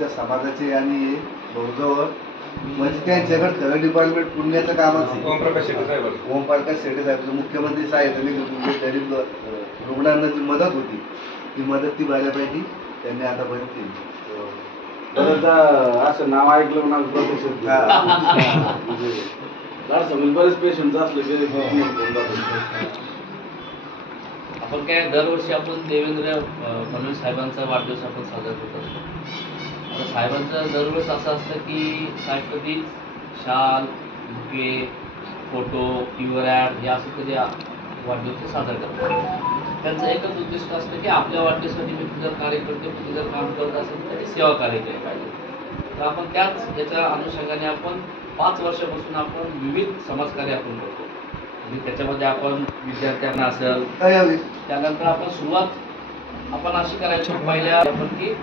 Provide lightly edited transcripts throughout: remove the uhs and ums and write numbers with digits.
आमच्या समाजाचे आणि जवळजवळ म्हणजे त्यांच्याकडे खरं डिपार्टमेंट पुण्याचं कामच आहे. ओमप्रकाश शेटे साहेब मुख्यमंत्री साहेबांनी गरीब रुग्णांना जी मदत होती ती मदत ती बऱ्यापैकी त्यांनी आतापर्यंत केली. असं नाव ऐकलं ना बरेच पेशंट असले आपण काय दरवर्षी आपण देवेंद्र फडणवीस साहेबांचा वाढदिवस आपण साजरा करत असतो. आता साहेबांचं दरवेळेस असं असतं की साहेब कधी शाल, बुके, फोटो, टीव्हीवर ॲड हे असं कधी वाढदिवस साजरा करतात. त्यांचं एकच उद्दिष्ट असतं की आपल्या वाढदिवसानिमित्त जर कार्य करतो कुठे जर काम करत असेल तर त्याची सेवा कार्य केले पाहिजे. तर आपण त्याच याच्या अनुषंगाने आपण 5 वर्षापासून आपण विविध समाजकार्य आपण करतो. म्हणजे त्याच्यामध्ये आपण विद्यार्थ्यांना असेल त्यानंतर आपण सुरुवात आपण अशी करायची पहिल्या आपण की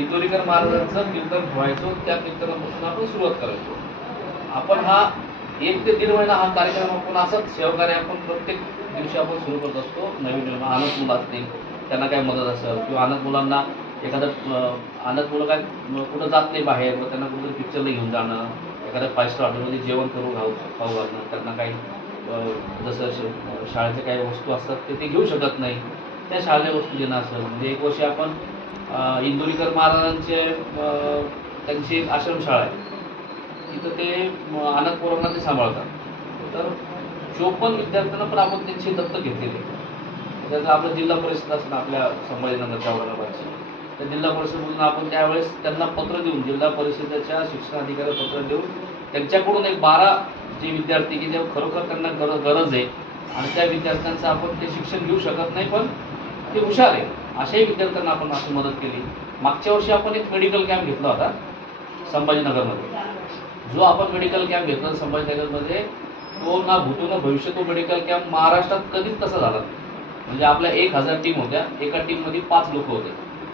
इंदोरीकर महाराजांचं कीर्तन ठेवायचो. त्या कीर्तनापासून आपण सुरुवात करायचो. आपण हा 1 ते 1.5 महिना हा कार्यक्रम आपण असाच सेवाकार्य आपण प्रत्येक दिवशी आपण सुरू करत असतो. नवीन अनाथ मुलं असतील त्यांना काय मदत असेल किंवा अनाथ मुलांना एखादं अनाथ मुलं काय कुठं जात नाही बाहेर व त्यांना कुठं पिक्चरला घेऊन जाणं, एखाद्या 5 स्टार हॉटेलमध्ये जेवण करून खाऊ घालणं, त्यांना काही जसं शाळेच्या काही वस्तू असतात ते घेऊ शकत नाही त्या शाळेच्या वस्तू देणं असेल. म्हणजे एक वर्षी आपण इंदोरीकर महाराजांचे त्यांची एक आश्रमशाळा आहे तिथं ते अनाथ पोरांना ते सांभाळतात. तर 54 विद्यार्थ्यांना पण आपण त्यांची दत्तक घेतलेली. त्याचं आपलं जिल्हा परिषद असतं आपल्या संभाजीनगरच्या औरंगाबादची, त्या जिल्हा परिषदमधून आपण त्यावेळेस त्यांना पत्र देऊन जिल्हा परिषदेच्या शिक्षणाधिकाऱ्याला पत्र देऊन त्यांच्याकडून एक 12 जे विद्यार्थी की जे खरोखर त्यांना गरज आहे आणि त्या विद्यार्थ्यांचं आपण ते शिक्षण घेऊ शकत नाही पण ते हुशार आहे अशाही विद्यार्थ्यांना आपण अशी मदत केली. मागच्या वर्षी आपण एक मेडिकल कॅम्प घेतला होता संभाजीनगरमध्ये. जो आपण मेडिकल कॅम्प घेतला संभाजीनगरमध्ये तो ना भूतो ना भविष्य तो मेडिकल कॅम्प महाराष्ट्रात कधीच तसा झाला. म्हणजे आपल्या 1000 टीम होत्या, एका टीममध्ये 5 लोक होते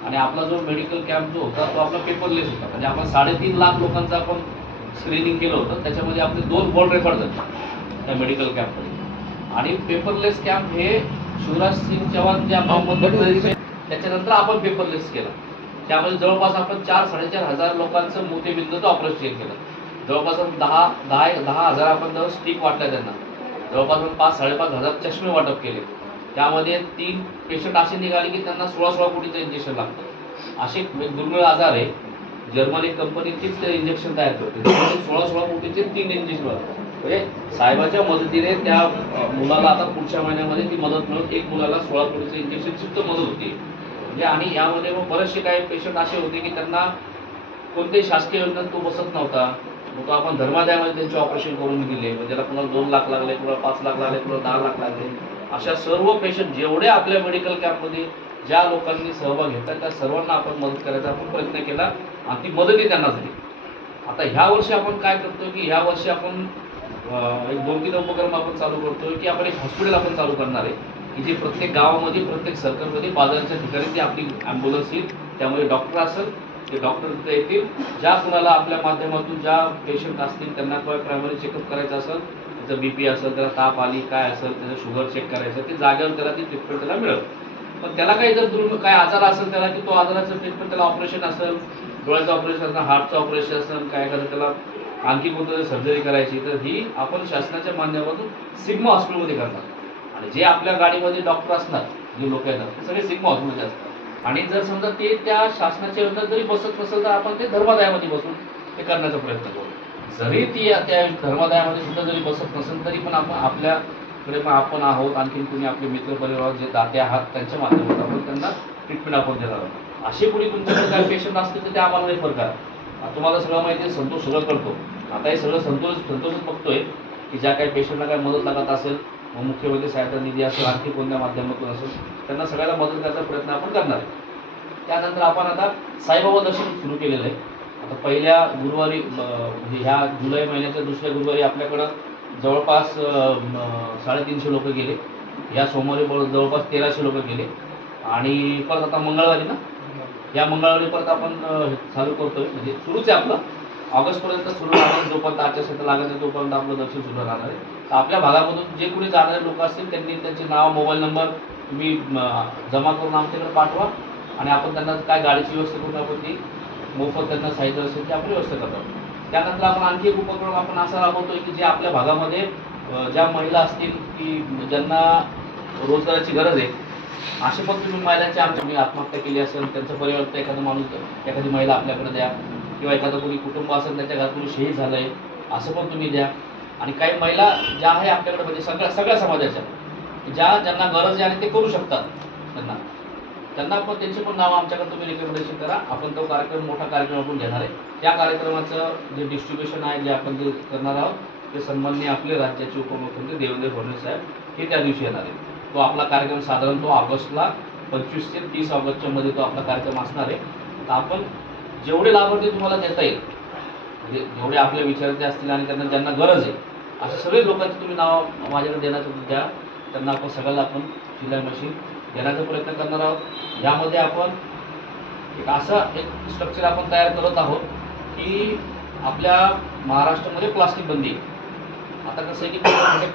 आणि आपला जो मेडिकल कॅम्प जो होता तो आपला पेपरलेस होता. म्हणजे आपण 3.5 लाख लोकांचं आपण स्क्रीनिंग केलं होतं. त्याच्यामध्ये आपले 2 वर्ल्ड रेकॉर्ड झाले त्या मेडिकल कॅम्पमध्ये. आणि पेपरलेस कॅम्प हे शिवराज सिंग चौहान जे आपण त्याच्यानंतर आपण पेपरलेस केलं. त्यामध्ये जवळपास आपण 4-4.5 हजार लोकांचं मोतीबिंदूचं ऑपरेशन केलं. जवळपास 10,000 आपण जवळ स्टिक वाटल्या त्यांना. जवळपास 5-5.5 हजार चष्मे वाटप केले. त्यामध्ये 3 पेशंट असे निघाले की त्यांना 16 कोटीचं इंजेक्शन लागतं. असे दुर्मिळ आजार आहे. जर्मनी कंपनीचीच इंजेक्शन तयार करते. 16 कोटीचे 3 इंजेक्शन. म्हणजे साहेबाच्या मदतीने त्या मुलाला आता पुढच्या महिन्यामध्ये ती मदत मिळून एक मुलाला 16 कोटीचं इंजेक्शनची सुद्धा मदत होती. म्हणजे आणि यामध्ये मग बरेचसे काही पेशंट असे होते की त्यांना कोणत्याही शासकीय योजनेत तो बसत नव्हता. मग तो आपण धर्मादायामध्ये त्यांचे ऑपरेशन करून दिले. म्हणजे ज्याला कुणाला 2 लाख लागले, कुणाला 5 लाख लागले, कुणाला 10 लाख लागले. अशा सर्व पेशंट जेवढे आपल्या मेडिकल कॅम्पमध्ये ज्या लोकांनी सहभाग घेतला त्या सर्वांना आपण मदत करायचा आपण प्रयत्न केला आणि ती मदतही त्यांना झाली. आता ह्या वर्षी आपण काय करतो की ह्या वर्षी आपण एक 2-3 उपक्रम आपण चालू करतोय की आपण एक हॉस्पिटल आपण चालू करणार आहे की जे प्रत्येक गावामध्ये प्रत्येक सर्कलमध्ये बाजाराच्या ठिकाणी ती आपली ॲम्ब्युलन्स येईल. त्यामध्ये डॉक्टर असेल ते डॉक्टर तिथे येतील. ज्या कुणाला आपल्या माध्यमातून ज्या पेशंट असतील त्यांना किंवा प्रायमरी चेकअप करायचं असेल, त्याचं BP असेल, त्याला ताप आली काय असेल, त्याचं शुगर चेक करायचं ते जागेवर त्याला ती ट्रीटमेंट त्याला मिळेल. पण त्याला काही जर काय आजार असेल त्याला की तो आजाराचं ट्रीटमेंट त्याला ऑपरेशन असेल, डोळ्याचं ऑपरेशन असेल, हार्टचं ऑपरेशन असेल, काय एखादं त्याला आणखी कोणतं सर्जरी करायची तर ही आपण शासनाच्या माध्यमातून सिग्मा हॉस्पिटलमध्ये करणार. आणि जे आपल्या गाडीमध्ये डॉक्टर असणार जे लोक येतात ते सगळे सिग्मा हॉस्पिटलमध्ये असतात. आणि जर समजा ते त्या शासनाच्या योजनेत जरी बसत नसेल तर आपण ते धर्मादायामध्ये बसून ते करण्याचा प्रयत्न करू. जरी ती त्या धर्मादायामध्ये सुद्धा जरी बसत नसेल तरी पण आपण आपल्याकडे पण आपण आहोत. आणखीन कुणी आपले मित्रपरिवार जे दाते आहात त्यांच्या माध्यमातून आपण त्यांना ट्रीटमेंट आपण देणार आहोत. असे कुणी तुमच्याकडे काही पेशंट असतील तर ते आम्हाला रेफर करा. तुम्हाला सगळं माहिती आहे, संतोष सगळं करतो. आता हे सगळं संतोषच बघतोय की ज्या काही पेशंटला काही मदत लागत असेल मग मुख्यमंत्री सहायता निधी असेल आणखी कोणत्या माध्यमातून असेल त्यांना सगळ्याला मदत करायचा प्रयत्न आपण करणार आहे. त्यानंतर आपण आता साईबाबा दर्शन सुरू केलेलं आहे. आता पहिल्या गुरुवारी म्हणजे ह्या जुलै महिन्याच्या दुसऱ्या गुरुवारी आपल्याकडं जवळपास 350 लोक गेले. या सोमवारी जवळपास 1300 लोक गेले. आणि परत आता मंगळवारी ना या मंगळवारी परत आपण चालू करतोय. म्हणजे सुरूच आहे आपलं ऑगस्टपर्यंत सुरू राहणार. जोपर्यंत आचारसंहिता लागत आहे तोपर्यंत आपलं दर्शन सुरू राहणार आहे. तर आपल्या भागामधून जे कुणी जाणारे लोक असतील त्यांनी त्यांचे नाव मोबाईल नंबर तुम्ही जमा करून आमच्याकडे पाठवा आणि आपण त्यांना काय गाडीची व्यवस्था करून आपण ती मोफत त्यांना साहित्य असेल ते आपण व्यवस्था करतो. त्यानंतर आपण आणखी एक उपक्रम आपण असा राबवतोय की जे आपल्या भागामध्ये ज्या महिला असतील की ज्यांना रोजगाराची गरज आहे, असे पण तुम्ही महिलांची आमच्या आत्महत्या केली असेल, त्यांचं परिवार एखादा माणूस एखादी महिला आपल्याकडे द्या, किंवा एखादं कोणी कुटुंब असेल त्याच्या घरात कोणी शहीद झालंय असं पण तुम्ही द्या. आणि काही महिला ज्या आहे आपल्याकडे म्हणजे सगळ्या समाजाच्या ज्यांना गरज आहे आणि ते करू शकतात त्यांना पण त्यांचे पण नाव आमच्याकडे तुम्ही रिकमेंडेशन करा. आपण तो कार्यक्रम मोठा कार्यक्रम आपण घेणार आहे. त्या कार्यक्रमाचं जे डिस्ट्रीब्युशन आहे जे आपण जे करणार आहोत ते सन्माननीय आपले राज्याचे उपमुख्यमंत्री देवेंद्र फडणवीस साहेब हे त्या दिवशी येणार आहे. तो आपला कार्यक्रम साधारण तो ऑगस्टला 25 ते 30 ऑगस्टच्या मध्ये तो आपला कार्यक्रम असणार आहे. तर आपण जेवढे लाभार्थी तुम्हाला देता येईल म्हणजे जेवढे आपल्या विचाराचे असतील आणि त्यांना ज्यांना गरज आहे असे सगळे लोकांची तुम्ही नाव माझ्याकडे देण्याचं द्या. त्यांना आपण सगळ्याला आपण शिलाई मशीन देण्याचा प्रयत्न करणार आहोत. यामध्ये आपण एक स्ट्रक्चर आपण तयार करत आहोत की आपल्या महाराष्ट्रामध्ये प्लास्टिक बंदी आहे. आता कसं आहे की म्हणजे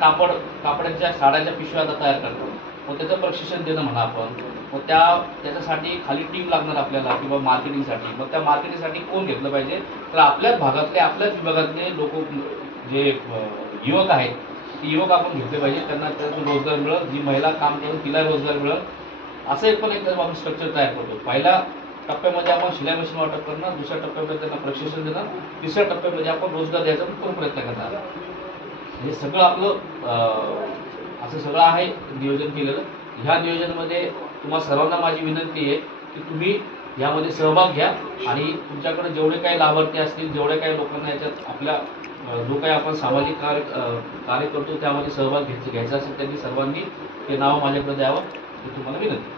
कापडाच्या साड्याच्या पिशव्या आता तयार करतो, मग त्याचं प्रशिक्षण देणं म्हणा आपण, मग त्याच्यासाठी खाली टीम लागणार आपल्याला किंवा मार्केटिंगसाठी. मग त्या मार्केटिंगसाठी कोण घेतलं पाहिजे, तर आपल्याच भागातले आपल्याच विभागातले लोक जे युवक आहेत ते युवक आपण घेतले पाहिजे. त्यांना त्यातून रोजगार मिळेल, जी महिला काम करून तिला रोजगार मिळेल असं एक आपण स्ट्रक्चर तयार करतो. पहिल्या टप्प्यामध्ये आपण शिलाई मशीन वाटप करणार, दुसऱ्या टप्प्यामध्ये त्यांना प्रशिक्षण देणार, तिसऱ्या टप्प्यामध्ये आपण रोजगार द्यायचा पण प्रयत्न करणार. हे सगळं आपलं असं सगळं आहे नियोजन केलेलं. ह्या नियोजनामध्ये तुम्हाला सर्वांना माझी विनंती आहे की तुम्ही यामध्ये सहभाग घ्या आणि तुमच्याकडे जेवढे काही लाभार्थी असतील, जेवढ्या काही लोकांना याच्यात आपल्या जो काही आपण सामाजिक कार्य करतो त्यामध्ये सहभाग घ्यायचा असेल त्यांनी सर्वांनी ते नाव माझ्याकडे द्यावं ही तुम्हाला विनंती.